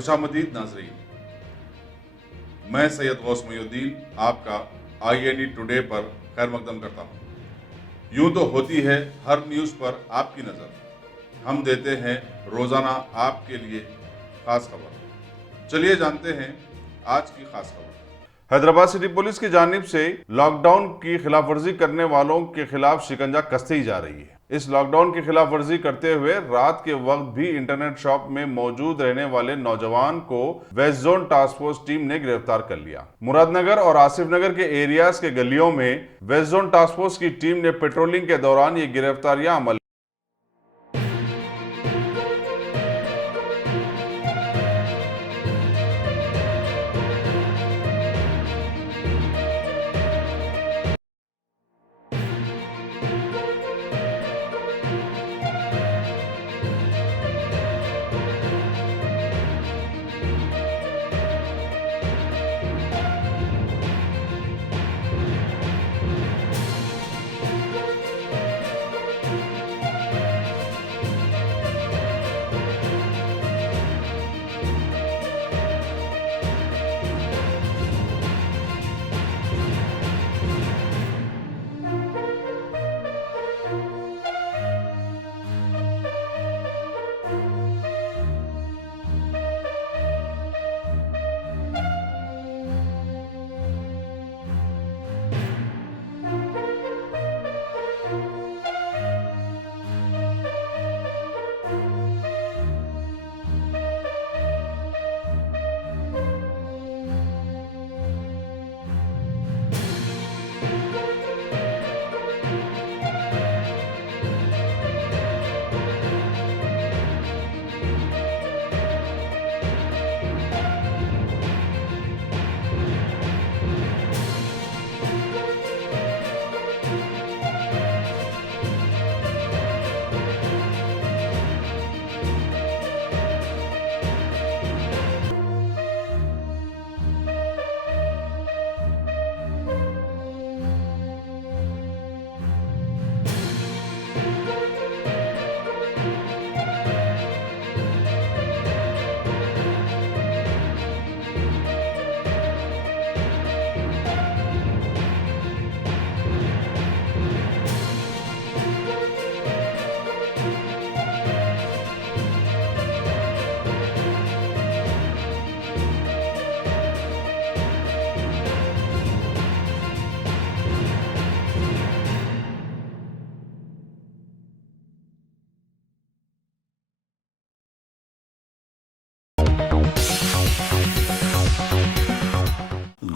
खुशामदीद नाजरीन, मैं सैयद गौस मोइनुद्दीन आपका INE टुडे पर खैर मकदम करता हूँ। यूं तो होती है हर न्यूज़ पर आपकी नज़र, हम देते हैं रोज़ाना आपके लिए खास खबर। चलिए जानते हैं आज की खास खबर। हैदराबाद सिटी पुलिस की जानिब से लॉकडाउन की खिलाफ वर्जी करने वालों के खिलाफ शिकंजा कसती जा रही है। इस लॉकडाउन की खिलाफ वर्जी करते हुए रात के वक्त भी इंटरनेट शॉप में मौजूद रहने वाले नौजवान को west zone task force team ने गिरफ्तार कर लिया। मुरादनगर और आसिफ नगर के एरियाज के गलियों में वेस्ट जोन टास्क फोर्स की टीम ने पेट्रोलिंग के दौरान ये गिरफ्तारियां अमल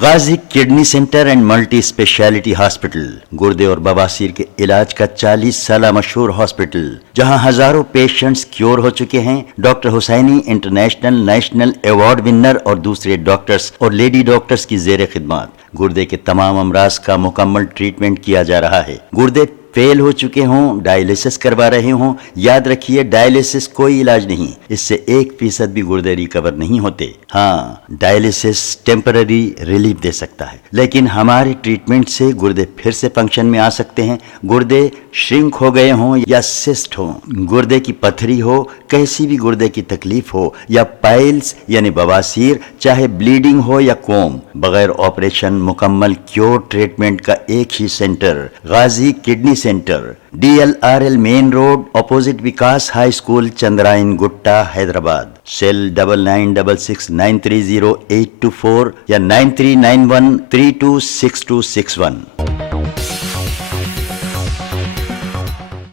गाजी kidney centre and multi speciality hospital गुर्दे और बवासीर के इलाज का 40 साल मशहूर हॉस्पिटल, जहां हजारों पेशेंट्स क्योर हो चुके हैं। Doctor Husaini international national award winner और दूसरे डॉक्टर्स और लेडी डॉक्टर्स की जेर खिदमत गुर्दे के तमाम अमराज का मुकम्मल ट्रीटमेंट किया जा रहा है। गुर्दे फेल हो चुके हों, डायलिसिस करवा रहे हों, याद रखिए डायलिसिस कोई इलाज नहीं, इससे 1% भी गुर्दे रिकवर नहीं होते। हाँ, डायलिसिस टेम्पररी रिलीफ दे सकता है, लेकिन हमारे ट्रीटमेंट से गुर्दे फिर से फंक्शन में आ सकते हैं। गुर्दे श्रिंक हो गए हों या सिस्ट हो, गुर्दे की पथरी हो, कैसी भी गुर्दे की तकलीफ हो या पाइल्स यानी बवासीर, चाहे ब्लीडिंग हो या कोम, बगैर ऑपरेशन मुकम्मल क्योर ट्रीटमेंट का एक ही सेंटर, गाजी kidney centre, DLRL main road, opposite विकास high school, Chandrayaan Gutta, Hyderabad. Cell 9966930824 या 9391326261।